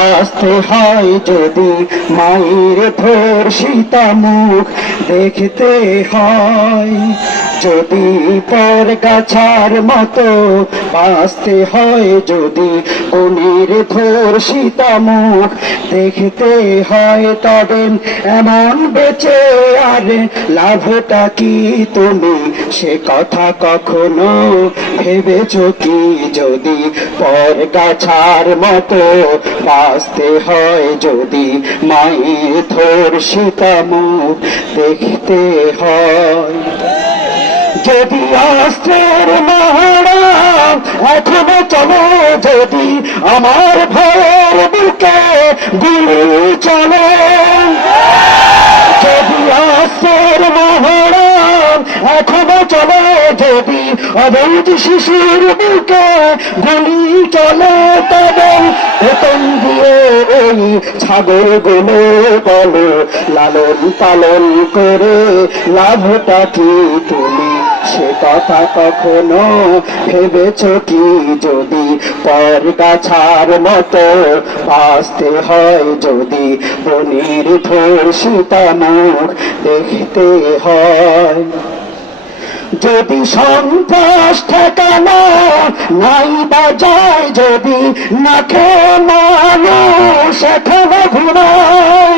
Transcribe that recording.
বাঁচতে হয় যদি মায়ের ধর্ষিতা মুখ দেখতে হয়, যদি পর গাছার মতো বাঁচতে হয়, যদি কনির ধর্ষিতা মুখ দেখতে হয়, তবে এমন বেঁচে আর লাভটা কি তুমি সে কথা কখনো ভেবেছ কি? যদি পর গাছার মতো বাঁচতে হয়, যদি মায়ের ধর্ষিতা মুখ দেখতে হয়, যদি অস্ত্রের মহড়া এখনো চলে, যদি আমার ভয়ের বুকে গুলি চলে, যদি অস্ত্রের মহড়া এখনো চলে, যদি অবৈধ শিশুর বুকে গুলি চলে, তবে বেতন দিয়ে এই ছাগলগুলো বলো লালন পালন করে লাভটা কি তুমি সে কথা কখনো ভেবেছ কি? যদি পর গাছার মতো বাঁচতে হয়, যদি বনের ধর্ষিতা মুখ দেখতে হয়, যদি সন্ত্রাস ঠেকানো নাই বাজায়, যদি না খেয়ে মানুষ এখনো ঘুমায়,